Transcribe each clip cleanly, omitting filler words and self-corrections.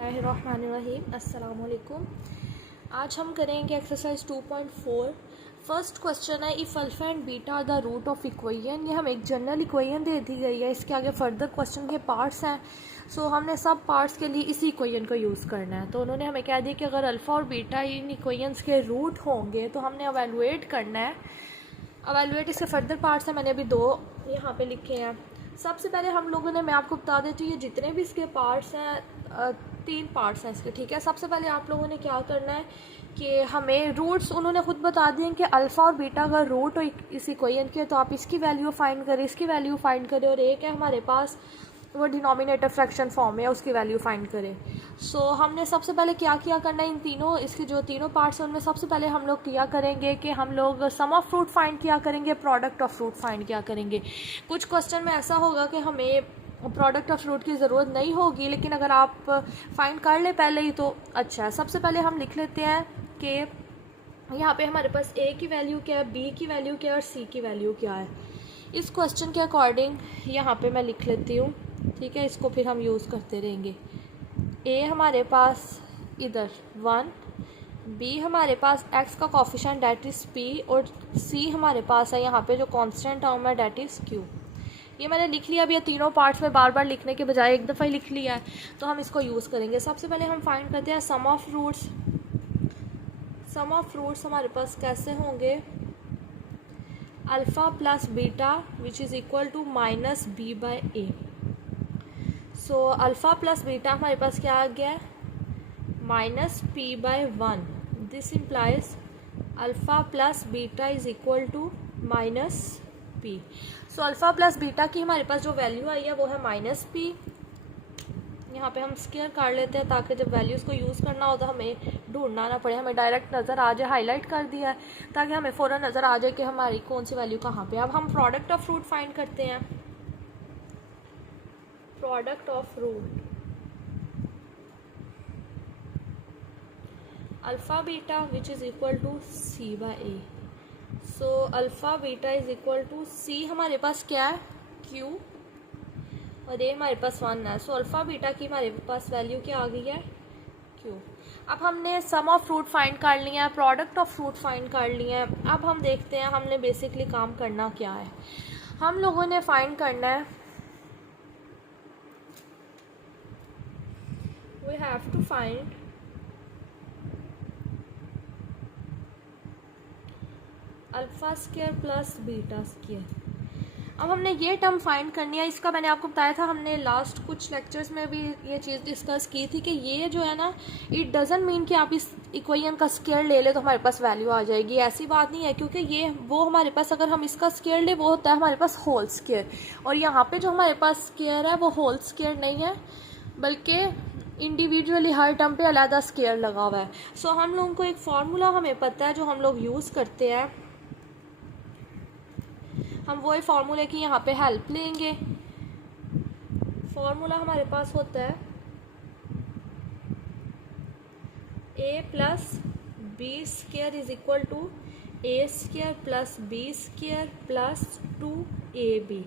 बिस्मिल्लाहिर्रहमानिर्रहीम। अस्सलाम वालेकुम। आज हम करेंगे एक्सरसाइज 2.4। फर्स्ट क्वेश्चन है if alpha and beta are the root of equation. ये हमें एक जनरल इक्वेशन दे दी गई है, इसके आगे फर्दर क्वेश्चन के पार्ट्स हैं। सो हमने सब पार्ट्स के लिए इसी इक्वेशन को यूज़ करना है। तो उन्होंने हमें कह दिया कि अगर अल्फ़ा और बीटा इन इक्वेशंस के रूट होंगे तो हमने एवेलुएट करना है। एवेलुएट इसके फर्दर पार्ट्स हैं, मैंने अभी दो यहाँ पे लिखे हैं। सबसे पहले हम लोगों ने, मैं आपको बता देती हूँ, ये जितने भी इसके पार्ट्स हैं, 3 पार्ट्स हैं इसके, ठीक है। सबसे पहले आप लोगों ने क्या करना है कि हमें रूट्स उन्होंने खुद बता दिए कि अल्फ़ा और बीटा का रूट हो इस इक्वेशन के, तो आप इसकी वैल्यू फाइंड करें, इसकी वैल्यू फाइंड करें, और एक है हमारे पास वो डिनोमिनेटर फ्रैक्शन फॉर्म है, उसकी वैल्यू फाइंड करें। सो हमने सबसे पहले क्या करना है, इन तीनों, इसके जो तीनों पार्ट्स हैं उनमें सबसे पहले हम लोग क्या करेंगे कि हम लोग सम ऑफ फ्रूट फाइंड किया करेंगे, प्रोडक्ट ऑफ फ्रूट फाइंड किया करेंगे। कुछ क्वेश्चन में ऐसा होगा कि हमें प्रोडक्ट ऑफ फ्रूट की ज़रूरत नहीं होगी, लेकिन अगर आप फाइंड कर ले पहले ही तो अच्छा है। सबसे पहले हम लिख लेते हैं कि यहाँ पे हमारे पास ए की वैल्यू क्या है, बी की वैल्यू क्या है और सी की वैल्यू क्या है। इस क्वेश्चन के अकॉर्डिंग यहाँ पे मैं लिख लेती हूँ, ठीक है। इसको फिर हम यूज़ करते रहेंगे। ए हमारे पास इधर 1, बी हमारे पास एक्स का कोफिशिएंट डेट इज़ पी, और सी हमारे पास है यहाँ पे जो कांस्टेंट टर्म है डेट इज़ क्यू। ये मैंने लिख लिया। अब ये तीनों पार्ट्स में बार बार लिखने के बजाय एक दफ़ा ही लिख लिया है, तो हम इसको यूज़ करेंगे। सबसे पहले हम फाइंड करते हैं sum of roots. Sum of roots हमारे पास कैसे होंगे, alpha plus beta which is equal to minus B by A. So alpha plus beta हमारे पास क्या आ गया है, minus P by 1। This implies alpha plus beta is equal to minus P. So alpha plus beta की हमारे पास जो वैल्यू आई है वो है माइनस पी। यहाँ पे हम स्क्वायर कर लेते हैं ताकि जब वैल्यूज़ को यूज़ करना हो तो हमें ढूंढना ना पड़े, हमें डायरेक्ट नज़र आ जाए। हाईलाइट कर दिया है ताकि हमें फ़ौरन नज़र आ जाए कि हमारी कौन सी वैल्यू कहाँ पे। अब हम प्रोडक्ट ऑफ फ्रूट फाइंड करते हैं। Product of root alpha beta which is equal to C by A. So alpha beta is equal to C हमारे पास क्या है, क्यू, और ये हमारे पास 1 है। सो अल्फ़ा बीटा की हमारे पास वैल्यू क्या आ गई है, क्यू। अब हमने सम ऑफ फ्रूट फाइंड कर लिया है, प्रोडक्ट ऑफ फ्रूट फाइंड कर लिया है। अब हम देखते हैं हमने बेसिकली काम करना क्या है। हम लोगों ने फाइंड करना है, we have to find alpha square plus beta square. अब हमने ये टर्म फाइंड करनी है। इसका मैंने आपको बताया था, हमने लास्ट कुछ लेक्चर्स में भी ये चीज़ डिस्कस की थी कि ये जो है ना, इट डज़ंट मीन कि आप इस इक्वेशन का स्क्वायर ले ले तो हमारे पास वैल्यू आ जाएगी, ऐसी बात नहीं है। क्योंकि ये वो हमारे पास, अगर हम इसका स्क्वायर ले, वो होता है हमारे पास होल स्क्वायर, और यहाँ पे जो हमारे पास स्क्वायर है वो होल स्क्वायर नहीं है, बल्कि इंडिविजुअली हर टर्म पे अलग स्क्वायर लगा हुआ है। सो हम लोगों को एक फार्मूला हमें पता है जो हम लोग यूज़ करते हैं। हम वही फार्मूले की यहाँ पे हेल्प लेंगे। फार्मूला हमारे पास होता है a plus B square is equal to A square plus B square plus 2ab।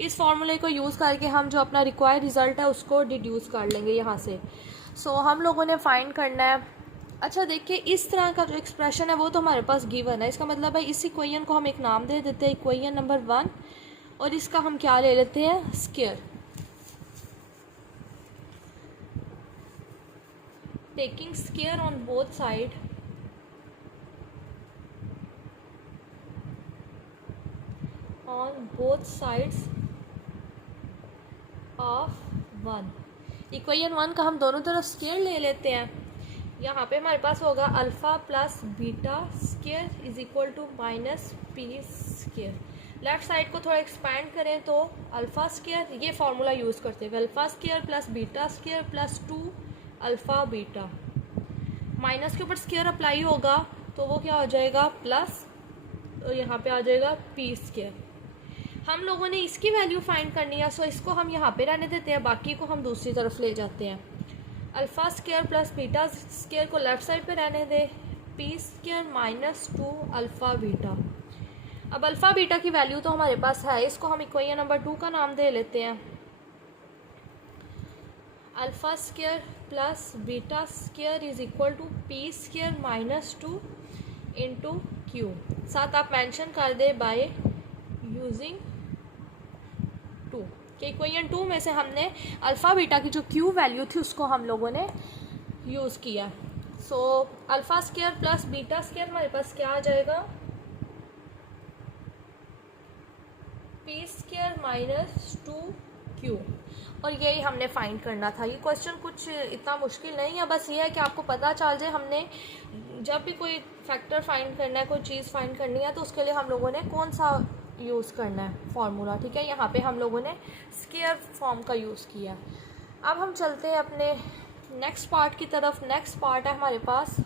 इस फार्मूले को यूज़ करके हम जो अपना रिक्वायर्ड रिजल्ट है उसको डिड्यूस कर लेंगे यहाँ से। सो हम लोगों ने फाइंड करना है। अच्छा देखिए, इस तरह का जो एक्सप्रेशन है वो तो हमारे पास गिवन है। इसका मतलब है इस इक्वेशन को हम एक नाम दे देते हैं, इक्वेशन नंबर 1, और इसका हम क्या ले लेते हैं, square. Taking square on both side, on both sides of 1। Equation 1 का हम दोनों तरफ स्क्वायर ले लेते हैं। यहाँ पे हमारे पास होगा alpha plus beta square is equal to minus P square. Left side को थोड़ा एक्सपैंड करें तो अल्फ़ा स्क्वायर, ये फार्मूला यूज़ करते हैं, alpha square plus beta square plus 2 alpha beta. Minus के ऊपर स्क्वायर अप्लाई होगा तो वो क्या हो जाएगा, प्लस, तो यहाँ पे आ जाएगा पी स्क्वायर। हम लोगों ने इसकी वैल्यू फाइंड करनी है, सो इसको हम यहाँ पे रहने देते हैं, बाकी को हम दूसरी तरफ ले जाते हैं। Alpha square plus beta square को लेफ़्ट साइड पे रहने दें, P square minus 2 alpha beta. अब अल्फ़ा बीटा की वैल्यू तो हमारे पास है, इसको हम इक्वेशन नंबर 2 का नाम दे लेते हैं। Alpha square plus beta square is equal to P square minus 2 into Q. साथ आप मेंशन कर दे बाय यूजिंग 2 कि इक्वेशन 2 में से हमने अल्फ़ा बीटा की जो क्यू वैल्यू थी उसको हम लोगों ने यूज़ किया। सो alpha square plus beta square हमारे पास क्या आ जाएगा, पी स्क्वायर माइनस 2 क्यू। और यही हमने फाइंड करना था। ये क्वेश्चन कुछ इतना मुश्किल नहीं है, बस ये है कि आपको पता चल जाए हमने जब भी कोई फैक्टर फाइंड करना है, कोई चीज़ फाइंड करनी है, तो उसके लिए हम लोगों ने कौन सा यूज़ करना है फॉर्मूला। ठीक है, यहाँ पे हम लोगों ने स्क्वायर फॉर्म का यूज़ किया। अब हम चलते हैं अपने नेक्स्ट पार्ट की तरफ। नेक्स्ट पार्ट है हमारे पास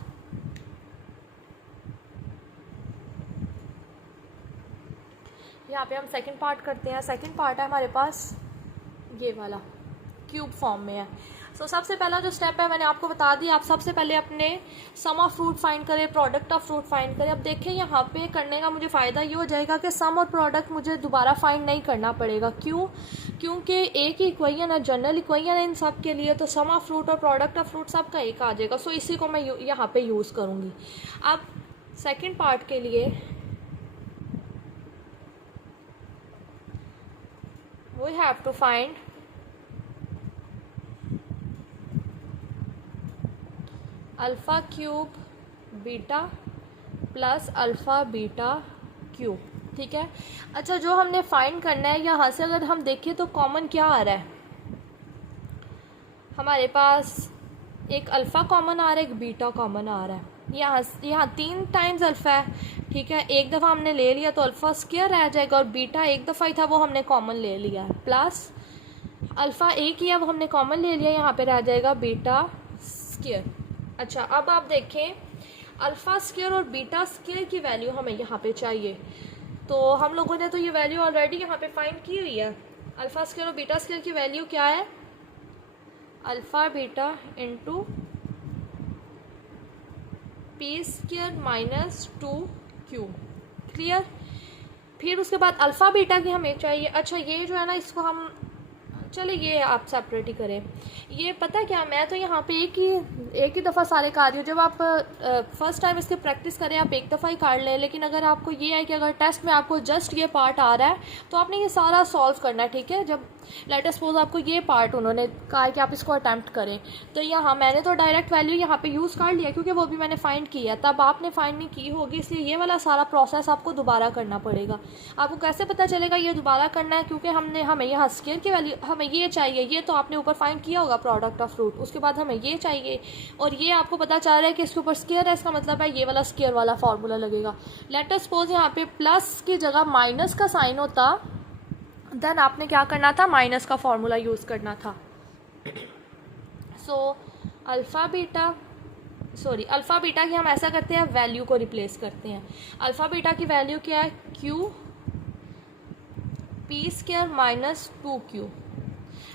यहाँ पे हम सेकंड पार्ट करते हैं। सेकंड पार्ट है हमारे पास ये वाला, क्यूब फॉर्म में है। सो सबसे पहला जो स्टेप है मैंने आपको बता दी, आप सबसे पहले अपने सम ऑफ फ्रूट फाइंड करें, प्रोडक्ट ऑफ फ्रूट फाइंड करें। अब देखिए यहाँ पे करने का मुझे फ़ायदा ये हो जाएगा कि सम और प्रोडक्ट मुझे दोबारा फाइंड नहीं करना पड़ेगा। क्यों? क्योंकि एक ही इक्वेशन है, जनरल इक्वेशन है इन सब के लिए, तो सम ऑफ फ्रूट और प्रोडक्ट ऑफ फ्रूट सबका एक आ जाएगा। सो इसी को मैं यहाँ पे यूज़ करूँगी। अब सेकेंड पार्ट के लिए we have to find alpha cube beta plus alpha beta cube. ठीक है, अच्छा जो हमने फाइंड करना है यहाँ से अगर हम देखें तो कॉमन क्या आ रहा है, हमारे पास एक अल्फ़ा कॉमन आ रहा है, एक बीटा कॉमन आ रहा है। यहाँ 3 टाइम्स अल्फ़ा है। ठीक है, एक दफ़ा हमने ले लिया तो अल्फ़ा स्क्वायर रह जाएगा, और बीटा एक दफ़ा ही था वो हमने कॉमन ले लिया है, प्लस अल्फ़ा एक ही है वो हमने कॉमन ले लिया, यहाँ पे रह जाएगा बीटा स्क्वायर। अच्छा अब आप देखें अल्फ़ा स्क्वायर और बीटा स्क्वायर की वैल्यू हमें यहाँ पे चाहिए, तो हम लोगों ने तो ये वैल्यू ऑलरेडी यहाँ पे फाइंड की हुई है। अल्फ़ा स्क्वायर और बीटा स्क्वायर की वैल्यू क्या है, alpha beta into P square minus 2 Q. Clear? फिर उसके बाद अल्फ़ा बीटा की हमें चाहिए। अच्छा ये जो है ना इसको हम चलिए ये आप सेपरेट ही करें। ये पता क्या, मैं तो यहाँ पे एक ही दफ़ा सारे काट रही हूँ। जब आप फर्स्ट टाइम इसकी प्रैक्टिस करें आप एक दफ़ा ही काट लें, लेकिन अगर आपको ये है कि अगर टेस्ट में आपको जस्ट ये पार्ट आ रहा है तो आपने ये सारा सॉल्व करना है। ठीक है, जब लेट अस सपोज आपको ये पार्ट उन्होंने कहा है कि आप इसको अटैम्प्ट करें, तो यहाँ मैंने तो डायरेक्ट वैल्यू यहाँ पे यूज़ कर लिया क्योंकि वो भी मैंने फाइंड किया, तब आपने फाइंड नहीं की होगी, इसलिए ये वाला सारा प्रोसेस आपको दोबारा करना पड़ेगा। आपको कैसे पता चलेगा ये दोबारा करना है, क्योंकि हमें यहाँ स्क्वायर की वैल्यू हमें ये चाहिए, ये तो आपने ऊपर फाइंड किया होगा प्रोडक्ट ऑफ फ्रूट, उसके बाद हमें ये चाहिए, और ये आपको पता चल रहा है कि इसके ऊपर स्क्वायर है, इसका मतलब है ये वाला स्क्वायर वाला फार्मूला लगेगा। लेट अस सपोज यहाँ पे प्लस की जगह माइनस का साइन होता, देन आपने क्या करना था, माइनस का फॉर्मूला यूज़ करना था। सो अल्फ़ा बीटा की हम ऐसा करते हैं, वैल्यू को रिप्लेस करते हैं। अल्फ़ा बीटा की वैल्यू क्या है, Q P square minus 2 Q.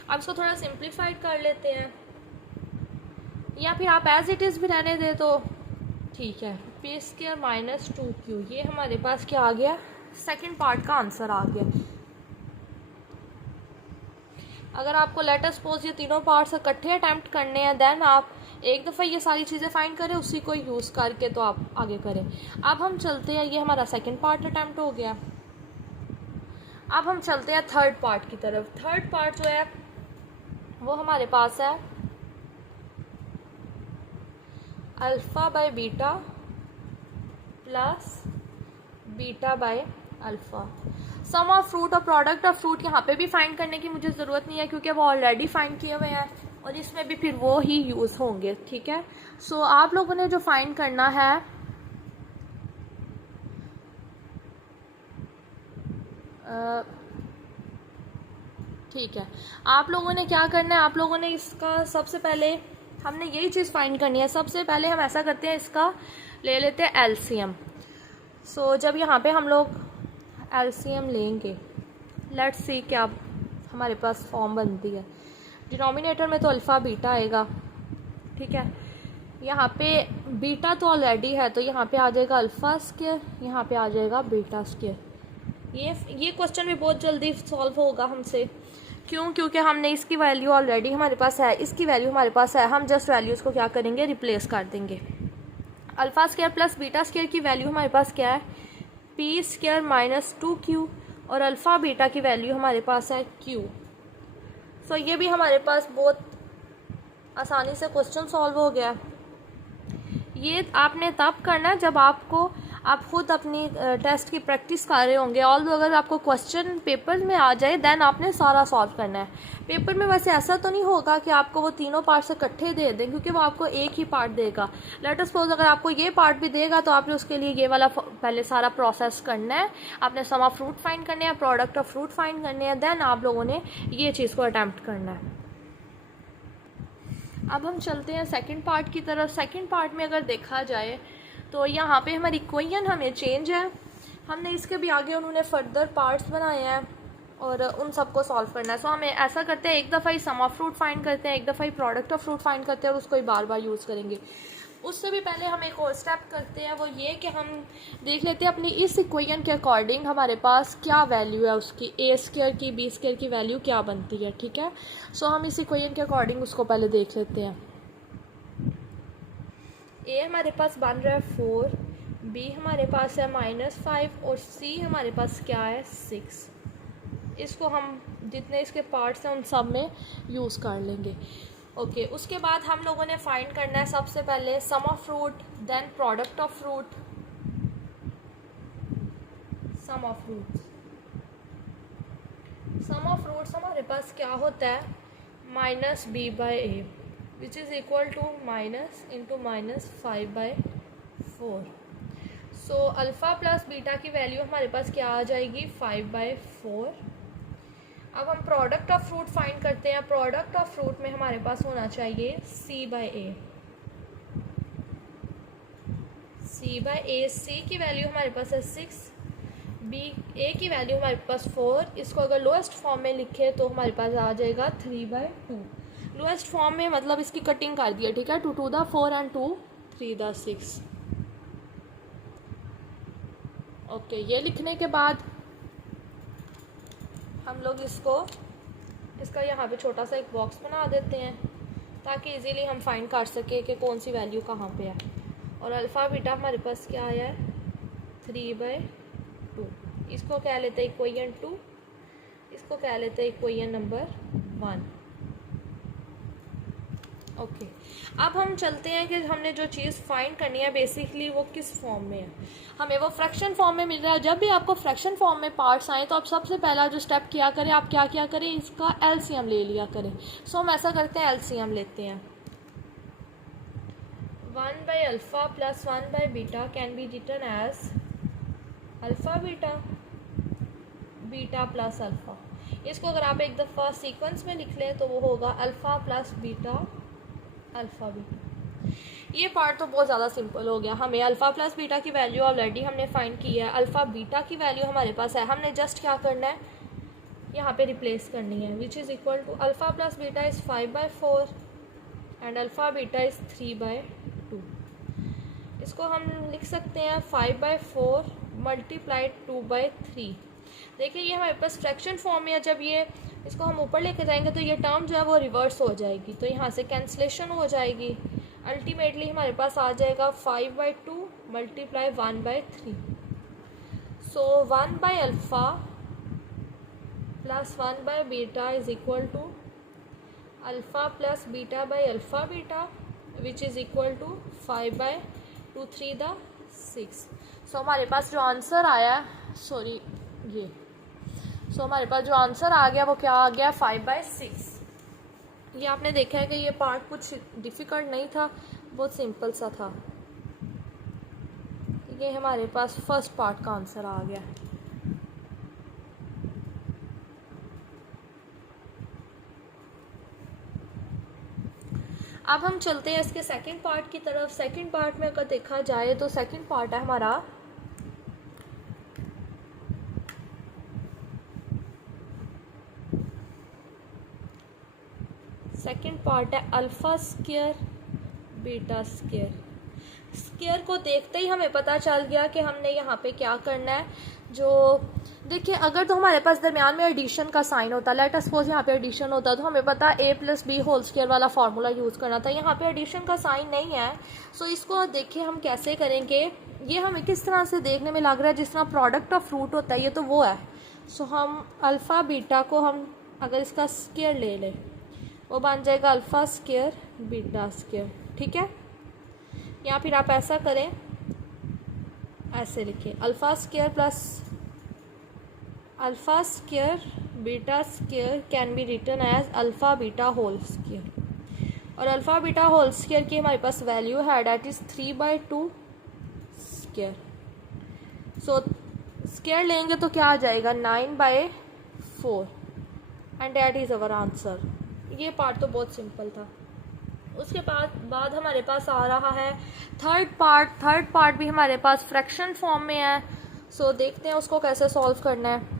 अब इसको थोड़ा सिंप्लीफाइड कर लेते हैं, या फिर आप एज इट इज़ भी रहने दें तो ठीक है। पी स्क्वायर माइनस 2 क्यू, ये हमारे पास क्या आ गया, सेकेंड पार्ट का आंसर आ गया। अगर आपको लेट अस सपोज ये तीनों पार्ट्स इकट्ठे अटैम्प्ट करने हैं, देन आप एक दफ़ा ये सारी चीज़ें फाइंड करें, उसी को यूज़ करके तो आप आगे करें। अब हम चलते हैं, ये हमारा सेकंड पार्ट अटैम्प्ट हो गया। अब हम चलते हैं थर्ड पार्ट की तरफ। थर्ड पार्ट जो है वो हमारे पास है alpha by beta plus beta by alpha. Sum of root और प्रोडक्ट ऑफ फ्रूट यहाँ पे भी फाइंड करने की मुझे ज़रूरत नहीं है क्योंकि वो ऑलरेडी फाइंड किए हुए हैं, और इसमें भी फिर वो ही यूज़ होंगे। ठीक है, सो आप लोगों ने जो फाइंड करना है ठीक है, आप लोगों ने क्या करना है, आप लोगों ने इसका सबसे पहले हमने यही चीज़ फाइंड करनी है। सबसे पहले हम ऐसा करते हैं, इसका ले लेते हैं एलसीएम। सो जब यहाँ पे हम लोग एलसीएम लेंगे, लेट्स सी क्या हमारे पास फॉर्म बनती है। डिनोमिनेटर में तो अल्फ़ा बीटा आएगा। ठीक है, यहाँ पे बीटा तो ऑलरेडी है, तो यहाँ पे आ जाएगा अल्फ़ा स्क्वायर, यहाँ पे आ जाएगा बीटा स्क्वायर। ये क्वेश्चन भी बहुत जल्दी सॉल्व होगा हमसे। क्यों? क्योंकि हमने इसकी वैल्यू ऑलरेडी हमारे पास है, इसकी वैल्यू हमारे पास है, हम जस्ट वैल्यूज़ को क्या करेंगे, रिप्लेस कर देंगे। Alpha square plus beta square की वैल्यू हमारे पास क्या है, पी स्क्वायर माइनस 2q, और अल्फ़ा बीटा की वैल्यू हमारे पास है q। सो ये भी हमारे पास बहुत आसानी से क्वेश्चन सॉल्व हो गया। ये आपने तब करना जब आप खुद अपनी टेस्ट की प्रैक्टिस कर रहे होंगे। ऑल अगर आपको क्वेश्चन पेपर में आ जाए देन आपने सारा सॉल्व करना है। पेपर में वैसे ऐसा तो नहीं होगा कि आपको वो तीनों पार्ट से इकट्ठे दे दें, क्योंकि वो आपको एक ही पार्ट देगा। लेट अस सपोज अगर आपको ये पार्ट भी देगा तो आपने उसके लिए ये वाला पहले सारा प्रोसेस करना है। आपने सम ऑफ फ्रूट फाइंड करने हैं, प्रोडक्ट ऑफ फ्रूट फाइंड करने हैं, देन आप लोगों ने ये चीज़ को अटैम्प्ट करना है। अब हम चलते हैं सेकंड पार्ट की तरफ। सेकंड पार्ट में अगर देखा जाए तो यहाँ पे हमारी इक्वेशन हमें चेंज है, हमने इसके भी आगे उन्होंने फर्दर पार्ट्स बनाए हैं और उन सबको सॉल्व करना है। सो हमें ऐसा करते हैं, एक दफ़ा ही सम ऑफ फ्रूट फाइंड करते हैं, एक दफ़ा ही प्रोडक्ट ऑफ फ्रूट फाइंड करते हैं और उसको ही बार बार यूज़ करेंगे। उससे भी पहले हम एक और स्टेप करते हैं, वो ये कि हम देख लेते हैं अपनी इस इक्वेशन के अकॉर्डिंग हमारे पास क्या वैल्यू है उसकी, ए स्क्वायर की बी स्क्वायर की वैल्यू क्या बनती है। ठीक है, सो हम इस इक्वेशन के अकॉर्डिंग उसको पहले देख लेते हैं। ए हमारे पास बन रहा है 4, बी हमारे पास है -5 और सी हमारे पास क्या है 6। इसको हम जितने इसके पार्ट्स हैं उन सब में यूज़ कर लेंगे। ओके, उसके बाद हम लोगों ने फाइंड करना है सबसे पहले sum of root, then product of root, sum of roots. Sum of roots हमारे पास क्या होता है, -b/a which is equal to minus into -5/4। So alpha plus beta की वैल्यू हमारे पास क्या आ जाएगी, 5/4। अब हम प्रोडक्ट ऑफ फ्रूट फाइंड करते हैं। प्रोडक्ट ऑफ फ्रूट में हमारे पास होना चाहिए c/a। c/a, c की वैल्यू हमारे पास है 6, a की वैल्यू हमारे पास 4। इसको अगर लोएस्ट फॉर्म में लिखे तो हमारे पास आ जाएगा 3/2। लोएस्ट फॉर्म में मतलब इसकी कटिंग कर दिया। ठीक है, 2 to the 4 and 2 3 the 6। Okay, ये लिखने के बाद हम लोग इसका यहाँ पे छोटा सा एक बॉक्स बना देते हैं ताकि इजीली हम फाइंड कर सके कि कौन सी वैल्यू कहाँ पे है। और अल्फ़ा बीटा हमारे पास क्या आया है, 3/2। इसको कह लेते हैं इक्वेशन 2, इसको कह लेते हैं इक्वेशन नंबर 1। ओके, अब हम चलते हैं कि हमने जो चीज़ फाइंड करनी है बेसिकली वो किस फॉर्म में है। हमें वो फ्रैक्शन फॉर्म में मिल रहा है। जब भी आपको फ्रैक्शन फॉर्म में पार्ट्स आए तो आप सबसे पहला जो स्टेप किया करें, आप क्या किया करें, इसका एलसीएम ले लिया करें। सो हम ऐसा करते हैं, एलसीएम लेते हैं। 1/अल्फ़ा प्लस 1/बीटा can be written as alpha beta, beta plus alpha. इसको अगर आप एक दफ़ा सीक्वेंस में लिख लें तो वो होगा alpha plus beta, alpha beta. ये पार्ट तो बहुत ज़्यादा सिंपल हो गया। हमें अल्फ़ा प्लस बीटा की वैल्यू ऑलरेडी हमने फाइंड की है, अल्फ़ा बीटा की वैल्यू हमारे पास है। हमने जस्ट क्या करना है, यहाँ पे रिप्लेस करनी है, which is equal to alpha plus beta is 5/4 and alpha beta is 3/2। इसको हम लिख सकते हैं 5/4 मल्टीप्लाइड 2/3। देखिए ये हमारे पास फ्रैक्शन फॉर्म में है। जब ये इसको हम ऊपर लेके जाएंगे तो ये टर्म जो है वो रिवर्स हो जाएगी, तो यहाँ से कैंसलेशन हो जाएगी। अल्टीमेटली हमारे पास आ जाएगा 5/2 मल्टीप्लाई 1/3। सो 1/अल्फ़ा प्लस 1/बीटा is equal to alpha plus beta by alpha beta which is equal to 5/2 3 the 6। सो हमारे पास जो आंसर आया, हमारे पास जो आंसर आ गया वो क्या आ गया, 5/6। ये आपने देखा है कि ये पार्ट कुछ डिफ़िकल्ट नहीं था, बहुत सिंपल सा था। ये हमारे पास फर्स्ट पार्ट का आंसर आ गया। अब हम चलते हैं इसके सेकंड पार्ट की तरफ। सेकंड पार्ट में अगर देखा जाए तो सेकंड पार्ट है हमारा alpha square beta square. Square को देखते ही हमें पता चल गया कि हमने यहाँ पे क्या करना है, जो देखिए, अगर तो हमारे पास दरमियान में एडिशन का साइन होता, लेट अस सपोज यहाँ पे एडिशन होता, तो हमें पता a plus B whole square वाला फार्मूला यूज़ करना था। यहाँ पे एडिशन का साइन नहीं है, सो इसको देखिए हम कैसे करेंगे। ये हमें किस तरह से देखने में लग रहा है जिस तरह प्रोडक्ट ऑफ फ्रूट होता है, ये तो वो है। सो हम अल्फ़ा बीटा को हम अगर इसका स्क्वायर ले लें, वो बन जाएगा अल्फ़ा स्क्वायर बीटा स्क्वायर, ठीक है। या फिर आप ऐसा करें, ऐसे लिखें, alpha square plus alpha square beta square can be written as alpha beta whole square. और अल्फ़ा बीटा होल स्क्वायर की हमारे पास वैल्यू है, that is 3/2 square. So square लेंगे तो क्या आ जाएगा, 9/4, and that is our answer. ये पार्ट तो बहुत सिंपल था। उसके बाद हमारे पास आ रहा है थर्ड पार्ट भी हमारे पास फ्रैक्शन फॉर्म में है। सो देखते हैं उसको कैसे सॉल्व करना है।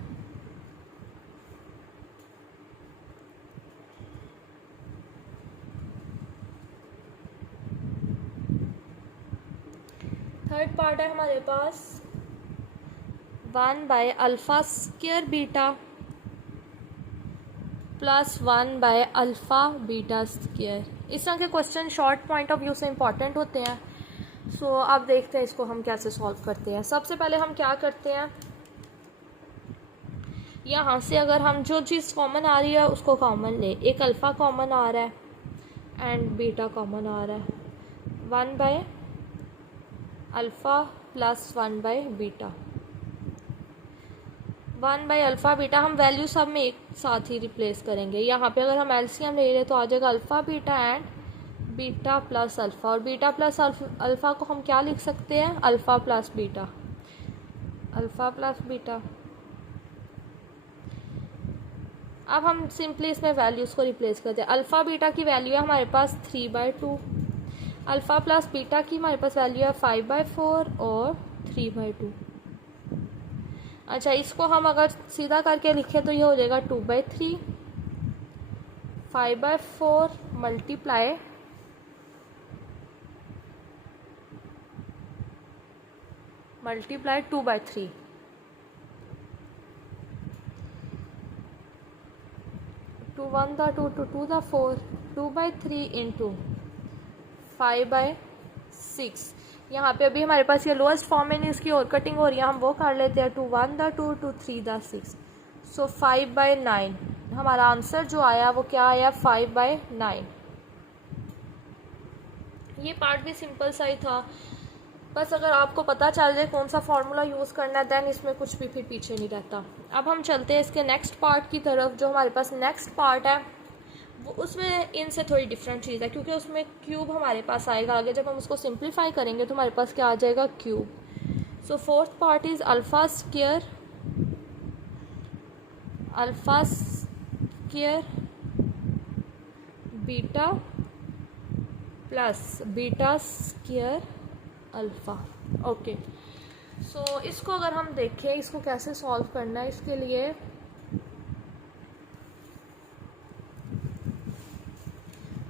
थर्ड पार्ट है हमारे पास 1/अल्फ़ा स्क्वायर बीटा प्लस 1/अल्फ़ा बीटा स्क्वायर। इस तरह के question short point of view से इंपॉर्टेंट होते हैं। सो अब देखते हैं इसको हम कैसे सॉल्व करते हैं। सबसे पहले हम क्या करते हैं, यहाँ से अगर हम जो चीज़ कॉमन आ रही है उसको कॉमन ले। एक अल्फ़ा कॉमन आ रहा है एंड बीटा कॉमन आ रहा है, 1/अल्फ़ा प्लस 1/बीटा। 1/अल्फ़ा बीटा हम वैल्यू सब में एक साथ ही रिप्लेस करेंगे। यहाँ पे अगर हम एलसीएम ले रहे तो आ जाएगा alpha beta and beta plus alpha. और बीटा प्लस अल्फ़ा को हम क्या लिख सकते हैं, alpha plus beta, alpha plus beta. अब हम सिंपली इसमें वैल्यूज़ को रिप्लेस करते हैं। अल्फ़ा बीटा की वैल्यू है हमारे पास 3/2, अल्फ़ा प्लस बीटा की हमारे पास वैल्यू है 5/4 और 3/2। अच्छा, इसको हम अगर सीधा करके लिखें तो ये हो जाएगा 2/3, 5/4 मल्टीप्लाई 2/3। 2 1 दा 2, 2 2 दा 4, 2/3 इंटू 5/6। यहाँ पे अभी हमारे पास ये लोएस्ट फॉर्म में नहीं, इसकी और कटिंग हो रही है, हम वो कर लेते हैं। 2 1 दा 2, 2 3 दा 6, सो 5/9। हमारा आंसर जो आया वो क्या आया, 5/9। ये पार्ट भी सिंपल सा ही था, बस अगर आपको पता चल जाए कौन सा फार्मूला यूज़ करना है देन इसमें कुछ भी फिर पीछे नहीं रहता। अब हम चलते हैं इसके नेक्स्ट पार्ट की तरफ। जो हमारे पास नेक्स्ट पार्ट है वो उसमें इनसे थोड़ी डिफरेंट चीज़ है, क्योंकि उसमें क्यूब हमारे पास आएगा आगे। जब हम उसको सिंप्लीफाई करेंगे तो हमारे पास क्या आ जाएगा, cube. So fourth part is alpha square beta plus beta square alpha. Okay, so इसको अगर हम देखें इसको कैसे सॉल्व करना है, इसके लिए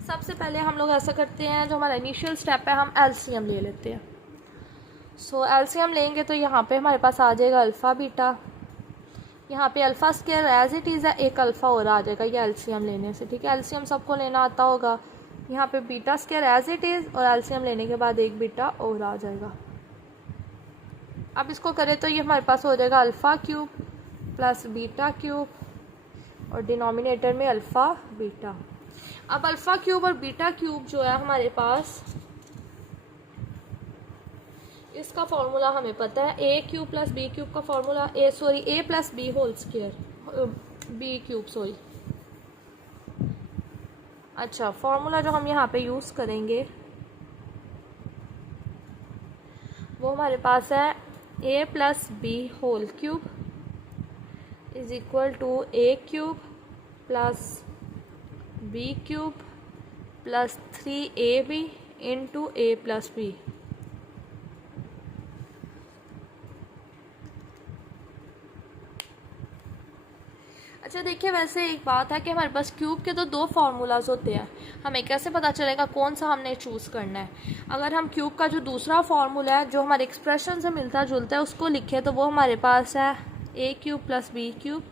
सबसे पहले हम लोग ऐसा करते हैं, जो हमारा इनिशियल स्टेप है हम एलसीएम ले लेते हैं। सो एलसीएम लेंगे तो यहाँ पे हमारे पास आ जाएगा अल्फ़ा बीटा, यहाँ पे alpha square as it is है, एक अल्फ़ा और आ जाएगा ये एलसीएम लेने से, ठीक है। एलसीएम सबको लेना आता होगा। यहाँ पे beta square as it is और एलसीएम लेने के बाद एक बीटा और आ जाएगा। अब इसको करें तो ये हमारे पास हो जाएगा alpha cube plus beta cube और डिनोमिनेटर में अल्फ़ा बीटा। अब अल्फ़ा क्यूब और बीटा क्यूब जो है हमारे पास, इसका फॉर्मूला हमें पता है, A cube plus B cube का formula, A plus B whole square, B cube sorry. अच्छा, फॉर्मूला जो हम यहाँ पे यूज़ करेंगे वो हमारे पास है A plus B whole cube is equal to A cube plus B cube plus 3ab into A plus B. अच्छा देखिए, वैसे एक बात है कि हमारे पास क्यूब के तो दो फार्मूलाज होते हैं, हमें कैसे पता चलेगा कौन सा हमने चूज़ करना है। अगर हम क्यूब का जो दूसरा फार्मूला है जो हमारे एक्सप्रेशन से मिलता जुलता है उसको लिखे तो वो हमारे पास है A cube plus B cube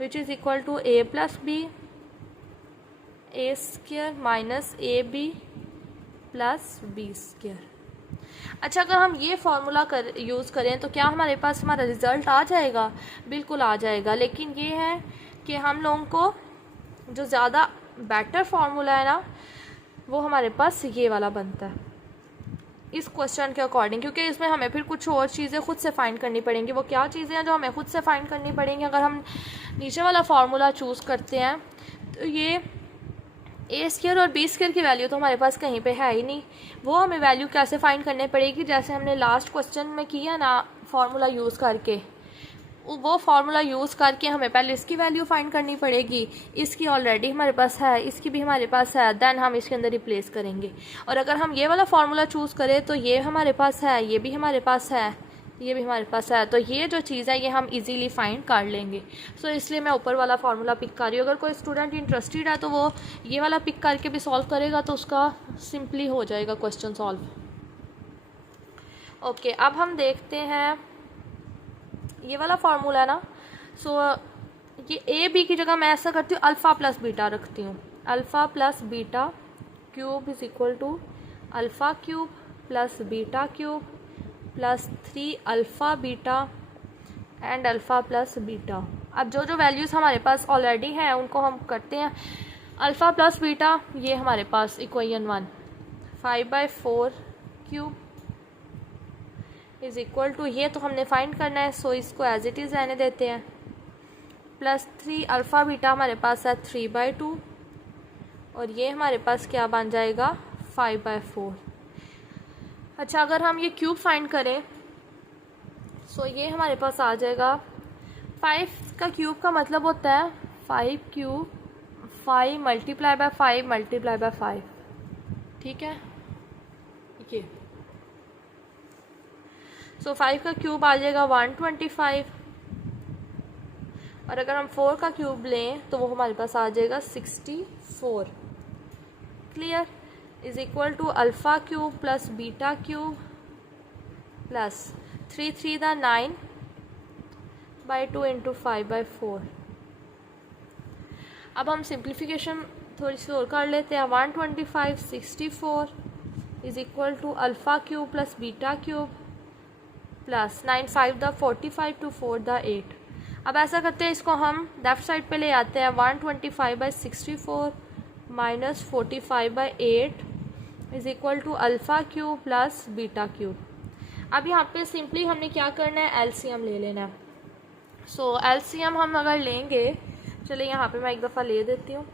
which is equal to A plus B A square minus A B plus B square. अच्छा, अगर हम ये फार्मूला यूज़ करें तो क्या हमारे पास हमारा रिज़ल्ट आ जाएगा? बिल्कुल आ जाएगा, लेकिन ये है कि हम लोगों को जो ज़्यादा बेटर फार्मूला है ना वो हमारे पास ये वाला बनता है इस क्वेश्चन के अकॉर्डिंग, क्योंकि इसमें हमें फिर कुछ और चीज़ें खुद से फाइंड करनी पड़ेंगी। वो क्या चीज़ें हैं जो हमें खुद से फाइंड करनी पड़ेंगी? अगर हम नीचे वाला फार्मूला चूज़ करते हैं तो ये ए स्क्वायर और बी स्क्वायर की वैल्यू तो हमारे पास कहीं पे है ही नहीं, वो हमें वैल्यू कैसे फाइंड करनी पड़ेगी? जैसे हमने लास्ट क्वेश्चन में किया ना, फार्मूला यूज़ करके, वो फार्मूला यूज़ करके हमें पहले इसकी वैल्यू फाइंड करनी पड़ेगी। इसकी ऑलरेडी हमारे पास है, इसकी भी हमारे पास है, देन हम इसके अंदर रिप्लेस करेंगे। और अगर हम ये वाला फार्मूला चूज़ करें तो ये हमारे पास है, ये भी हमारे पास है, ये भी हमारे पास है, तो ये जो चीज़ है ये हम इजीली फाइंड कर लेंगे। सो इसलिए मैं ऊपर वाला फार्मूला पिक कर रही हूँ। अगर कोई स्टूडेंट इंटरेस्टेड है तो वो ये वाला पिक करके भी सॉल्व करेगा तो उसका सिंपली हो जाएगा क्वेश्चन सॉल्व। ओके, अब हम देखते हैं ये वाला फार्मूला है ना। सो ये ए बी की जगह मैं ऐसा करती हूँ, अल्फ़ा प्लस बीटा रखती हूँ। Alpha plus beta cube is equal to alpha cube plus beta cube plus 3 alpha beta and alpha plus beta. अब जो जो वैल्यूज़ हमारे पास ऑलरेडी हैं उनको हम करते हैं। अल्फ़ा प्लस बीटा ये हमारे पास equation 1 5/4 cube is equal to, ये तो हमने फाइंड करना है सो इसको एज इट इज़ रहने देते हैं, प्लस 3 अल्फ़ा बीटा हमारे पास है 3/2 और ये हमारे पास क्या बन जाएगा 5/4। अच्छा, अगर हम ये क्यूब फाइंड करें सो ये हमारे पास आ जाएगा 5 का क्यूब का मतलब होता है 5 cube 5 multiply by 5 multiply by 5, ठीक है ये। सो 5 का क्यूब आ जाएगा 125 और अगर हम 4 का क्यूब लें तो वो हमारे पास आ जाएगा 64। Clear? Is equal to alpha cube plus beta cube plus 3 3 दा 9/2 इंटू 5/4। अब हम सिंप्लीफिकेशन थोड़ी सी और कर लेते हैं। 125 64 is equal to alpha cube plus beta cube plus 9 5 दा 45 टू 4 दा 8। अब ऐसा करते हैं, इसको हम लेफ्ट साइड पे ले आते हैं। 125/64 minus 45/8 is equal to alpha cube plus beta cube. अब यहाँ पे सिंपली हमने क्या करना है, एलसीएम ले लेना है। सो एलसीएम हम अगर लेंगे, चलिए यहाँ पे मैं एक दफ़ा ले देती हूँ।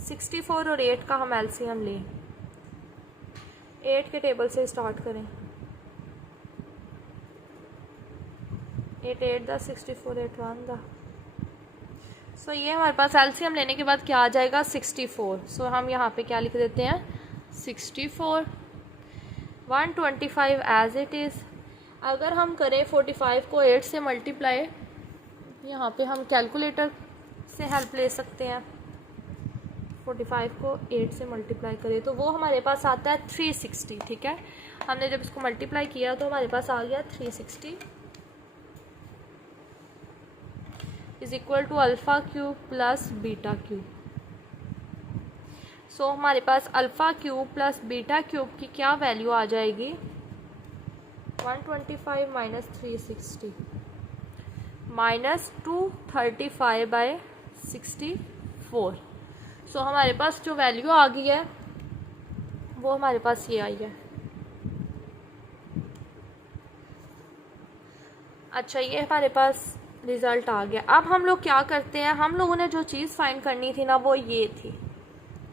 64 और 8 का हम एलसीएम लें। 8 के टेबल से स्टार्ट करें। 8 8 दा 64 8 1 दा। सो ये हमारे पास एलसीएम लेने के बाद क्या आ जाएगा 64। सो हम यहाँ पे क्या लिख देते हैं 64। 125 एज इट इज़। अगर हम करें 45 को 8 से मल्टीप्लाई, यहाँ पे हम कैलकुलेटर से हेल्प ले सकते हैं। 45 को 8 से मल्टीप्लाई करें तो वो हमारे पास आता है 360। ठीक है, हमने जब इसको मल्टीप्लाई किया तो हमारे पास आ गया 360 is equal to alpha cube plus beta cube. So हमारे पास alpha cube plus beta cube की क्या वैल्यू आ जाएगी 125 माइनस 360 माइनस 235/64। सो हमारे पास जो वैल्यू आ गई है वो हमारे पास ये आई है। अच्छा, ये हमारे पास रिज़ल्ट आ गया। अब हम लोग क्या करते हैं, हम लोगों ने जो चीज़ फाइंड करनी थी ना वो ये थी।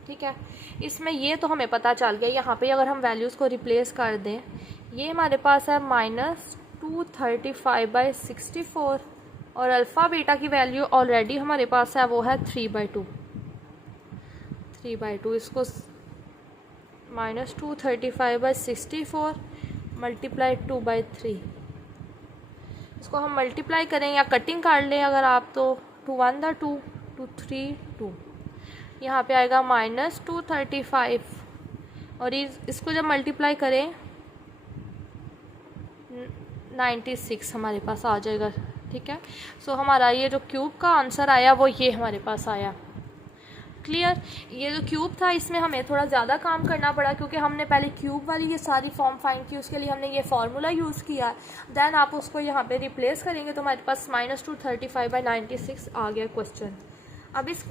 ठीक है, इसमें ये तो हमें पता चल गया। यहाँ पे अगर हम वैल्यूज़ को रिप्लेस कर दें, ये हमारे पास है माइनस 235/64 और अल्फ़ा बीटा की वैल्यू ऑलरेडी हमारे पास है, वो है 3/2। इसको माइनस 235/64 मल्टीप्लाई 2/3, इसको हम मल्टीप्लाई करें या कटिंग कर लें अगर आप तो टू 1 द 2, 2 3 2, यहाँ पे आएगा -235 और इसको जब मल्टीप्लाई करें 96 हमारे पास आ जाएगा। ठीक है, सो हमारा ये जो क्यूब का आंसर आया वो ये हमारे पास आया। क्लियर। ये जो क्यूब था इसमें हमें थोड़ा ज़्यादा काम करना पड़ा क्योंकि हमने पहले क्यूब वाली ये सारी फॉर्म फाइंड की, उसके लिए हमने ये फार्मूला यूज़ किया। देन आप उसको यहाँ पे रिप्लेस करेंगे तो हमारे पास -235/96 आ गया क्वेश्चन। अब इस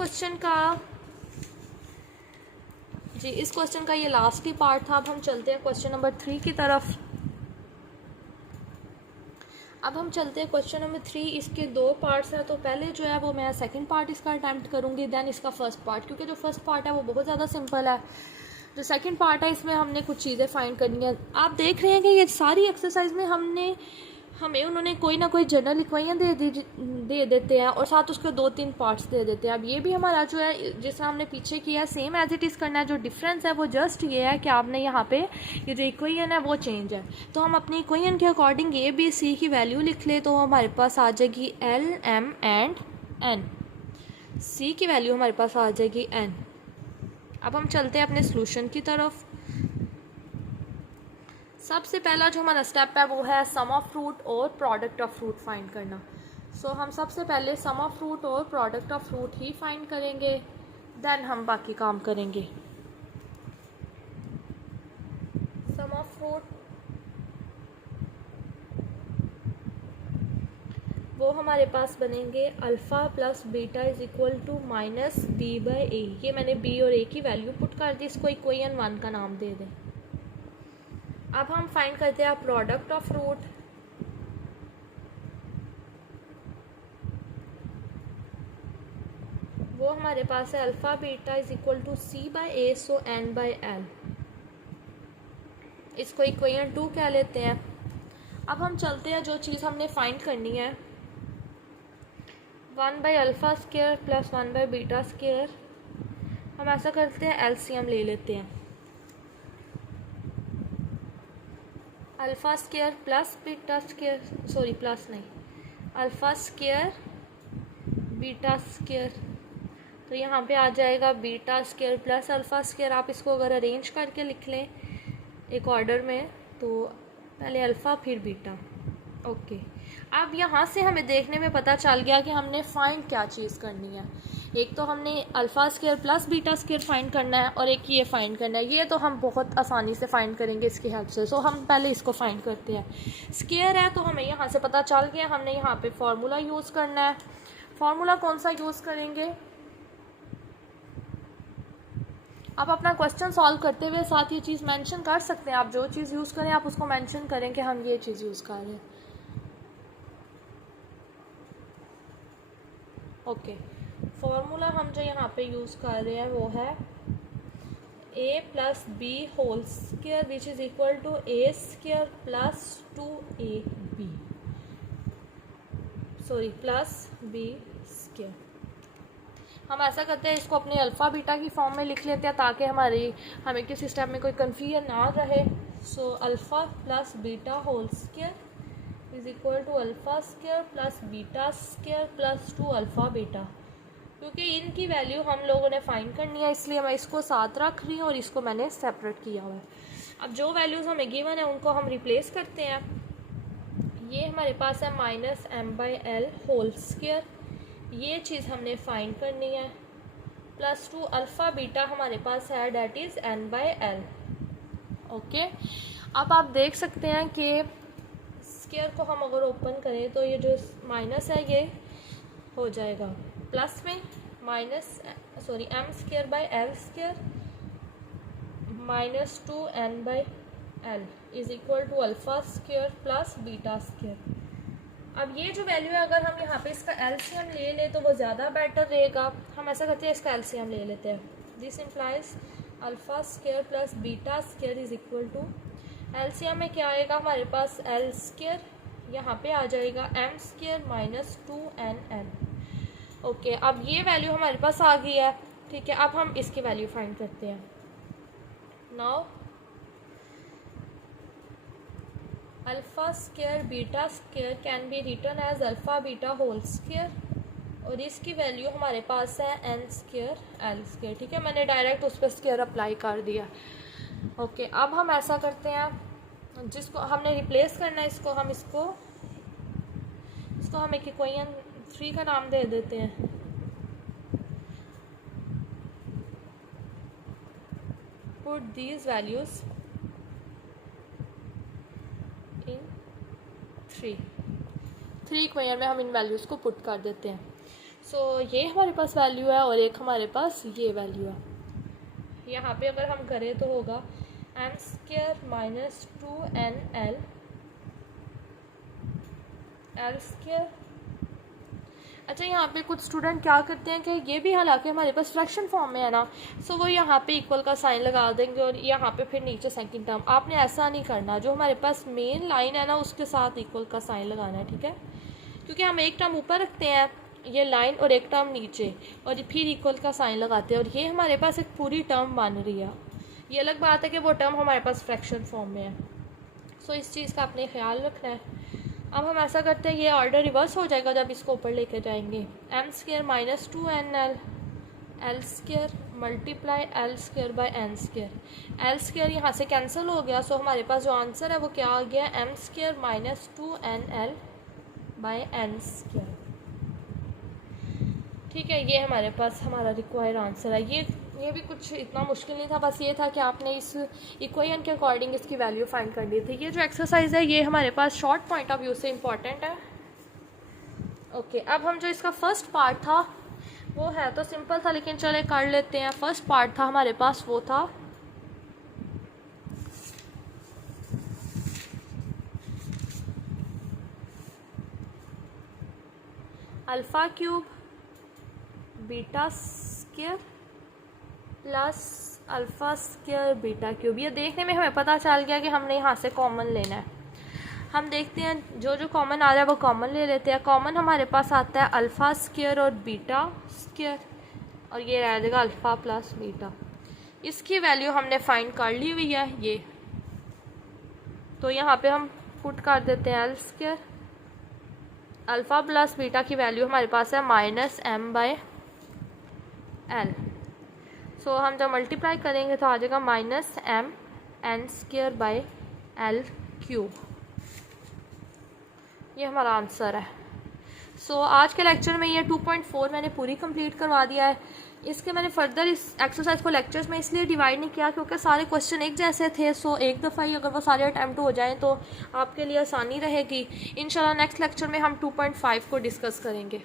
क्वेश्चन का ये लास्ट ही पार्ट था। अब हम चलते हैं क्वेश्चन नंबर 3 की तरफ। अब हम चलते हैं क्वेश्चन नंबर 3। इसके 2 पार्ट्स हैं, तो पहले जो है वो मैं सेकंड पार्ट इसका अटैम्प्ट करूँगी, देन इसका फर्स्ट पार्ट, क्योंकि जो फर्स्ट पार्ट है वो बहुत ज़्यादा सिंपल है। जो सेकंड पार्ट है इसमें हमने कुछ चीज़ें फाइंड करनी है। आप देख रहे हैं कि ये सारी एक्सरसाइज में हमें उन्होंने कोई ना कोई जनरल इक्वेशन दे देते हैं और साथ उसके 2-3 पार्ट्स दे देते हैं। अब ये भी हमारा जो है जिस हमने पीछे किया है सेम एज इट इज़ करना है। जो डिफरेंस है वो जस्ट ये है कि आपने यहाँ पे ये जो इक्वेशन है वो चेंज है। तो हम अपनी इक्वेशन के अकॉर्डिंग ए बी सी की वैल्यू लिख ले तो हमारे पास आ जाएगी एल एम एंड एन। सी की वैल्यू हमारे पास आ जाएगी एन। अब हम चलते हैं अपने सोल्यूशन की तरफ। सबसे पहला जो हमारा स्टेप है वो है सम ऑफ फ्रूट और प्रोडक्ट ऑफ फ्रूट फाइंड करना। सो हम सबसे पहले सम ऑफ फ्रूट और product of fruit he find करेंगे, देन हम बाकी काम करेंगे। सम ऑफ फ्रूट वो हमारे पास बनेंगे alpha plus beta is equal to -b/a। ये मैंने b और a की वैल्यू पुट कर दी, इसको इक्वेशन 1 का नाम दे दें। अब हम फाइंड करते हैं प्रोडक्ट ऑफ फ्रूट। वो हमारे पास है alpha beta is equal to c/a, so n/l। इसको इक्वेशन 2 कह लेते हैं। अब हम चलते हैं जो चीज़ हमने फाइंड करनी है 1/α² प्लस 1/β²। हम ऐसा करते हैं एलसीएम ले लेते हैं। α² प्लस β², सॉरी प्लस नहीं, α² β², तो यहाँ पे आ जाएगा β² प्लस α²। आप इसको अगर अरेंज करके लिख लें एक ऑर्डर में तो पहले अल्फ़ा फिर बीटा। ओके, अब यहाँ से हमें देखने में पता चल गया कि हमने फाइंड क्या चीज़ करनी है। एक तो हमने α² प्लस β² फाइंड करना है और एक ये फाइंड करना है। ये तो हम बहुत आसानी से फाइंड करेंगे इसकी हेल्प से। सो हम पहले इसको फाइंड करते हैं। स्क्वायर है तो हमें यहाँ से पता चल गया, हमने यहाँ पे फार्मूला यूज़ करना है। फार्मूला कौन सा यूज़ करेंगे? आप अपना क्वेश्चन सॉल्व करते हुए साथ ये चीज़ मेंशन कर सकते हैं। आप जो चीज़ यूज़ करें आप उसको मेंशन करें कि हम ये चीज़ यूज़ कर रहे हैं। ओके, फॉर्मूला हम जो यहाँ पे यूज़ कर रहे हैं वो है a plus B whole square which is equal to a² plus 2ab, sorry plus b²। हम ऐसा करते हैं, इसको अपने अल्फ़ा बीटा की फॉर्म में लिख लेते हैं ताकि हमें किसी स्टेप में कोई कन्फ्यूजन ना रहे। So alpha plus beta whole square is equal to α² plus β² plus 2 alpha beta. क्योंकि इनकी वैल्यू हम लोगों ने फाइंड करनी है इसलिए मैं इसको साथ रख रही हूँ और इसको मैंने सेपरेट किया हुआ है। अब जो वैल्यूज़ हमें गिवन है उनको हम रिप्लेस करते हैं। ये हमारे पास है -m/l होल स्क्वायर, ये चीज़ हमने फाइंड करनी है, प्लस 2 अल्फ़ा बीटा हमारे पास है डैट इज़ n/l। ओके, अब आप देख सकते हैं कि स्क्वायर को हम अगर ओपन करें तो ये जो माइनस है ये हो जाएगा प्लस में m²/l² -2n/l is equal to α² plus β²। अब ये जो वैल्यू है अगर हम यहाँ पे इसका एलसीएम ले लें तो वो ज़्यादा बेटर रहेगा। हम ऐसा करते हैं, इसका एलसीएम ले लेते हैं। This implies α² plus β² is equal to, LCM में क्या आएगा हमारे पास l², यहाँ पे आ जाएगा m² माइनस 2nl। ओके, अब ये वैल्यू हमारे पास आ गई है। ठीक है, अब हम इसकी वैल्यू फाइंड करते हैं। Now α² β² can be written as alpha beta whole square. और इसकी वैल्यू हमारे पास है n स्क्वायर l स्क्वायर। ठीक है, मैंने डायरेक्ट उस पर स्क्वायर अप्लाई कर दिया। ओके, अब हम ऐसा करते हैं, जिसको हमने रिप्लेस करना है इसको हम एक इक्वेशन 3 का नाम दे देते हैं। Put these values in 3 equation में हम इन वैल्यूज़ को पुट कर देते हैं। सो ये हमारे पास वैल्यू है और एक हमारे पास ये वैल्यू है। यहाँ पे अगर हम करें तो होगा m square minus 2nl l square. अच्छा, यहाँ पे कुछ स्टूडेंट क्या करते हैं कि ये भी हालांकि हमारे पास फ्रैक्शन फॉर्म में है ना, सो वो यहाँ पे इक्वल का साइन लगा देंगे और यहाँ पे फिर नीचे सेकंड टर्म। आपने ऐसा नहीं करना, जो हमारे पास मेन लाइन है ना उसके साथ इक्वल का साइन लगाना है। ठीक है, क्योंकि हम एक टर्म ऊपर रखते हैं ये लाइन और एक टर्म नीचे और फिर इक्वल का साइन लगाते हैं और ये हमारे पास एक पूरी टर्म बन रही है। ये अलग बात है कि वो टर्म हमारे पास फ्रैक्शन फॉर्म में है। सो इस चीज़ का आपने ख्याल रखना है। अब हम ऐसा करते हैं, ये ऑर्डर रिवर्स हो जाएगा जब इसको ऊपर लेके जाएंगे। m square minus 2nl l square multiply l square by n square. l square यहाँ से कैंसिल हो गया, सो हमारे पास जो आंसर है वो क्या आ गया, m square minus 2nl by n square. ठीक है, ये हमारे पास हमारा रिक्वायर्ड आंसर है। ये भी कुछ इतना मुश्किल नहीं था, बस ये था कि आपने इस इक्वेशन के अकॉर्डिंग इसकी वैल्यू फाइंड करनी थी। ये जो एक्सरसाइज है ये हमारे पास शॉर्ट पॉइंट ऑफ व्यू से इम्पॉर्टेंट है। ओके, अब हम जो इसका फर्स्ट पार्ट था वो है तो सिंपल था, लेकिन चले कर लेते हैं। फर्स्ट पार्ट था हमारे पास वो था alpha cube beta square plus alpha square beta cube. ये देखने में हमें पता चल गया कि हमने यहाँ से कॉमन लेना है। हम देखते हैं जो जो कॉमन आ रहा है वो कॉमन ले लेते हैं। कॉमन हमारे पास आता है अल्फ़ा स्क्वायर और बीटा स्क्वायर और ये रह जाएगा अल्फ़ा प्लस बीटा। इसकी वैल्यू हमने फाइंड कर ली हुई है ये, तो यहाँ पे हम पुट कर देते हैं l square. Alpha plus beta की वैल्यू हमारे पास है माइनस m बाय l। सो हम जब मल्टीप्लाई करेंगे तो आ जाएगा minus m n square by l cube. ये हमारा आंसर है। सो आज के लेक्चर में ये 2.4 मैंने पूरी कंप्लीट करवा दिया है। इसके मैंने फर्दर इस एक्सरसाइज को लेक्चर्स में इसलिए डिवाइड नहीं किया क्योंकि सारे क्वेश्चन एक जैसे थे। सो एक दफ़ा ही अगर वो सारे अटैम्प्ट हो जाएं तो आपके लिए आसानी रहेगी। इंशाल्लाह नेक्स्ट लेक्चर में हम 2.5 को डिस्कस करेंगे।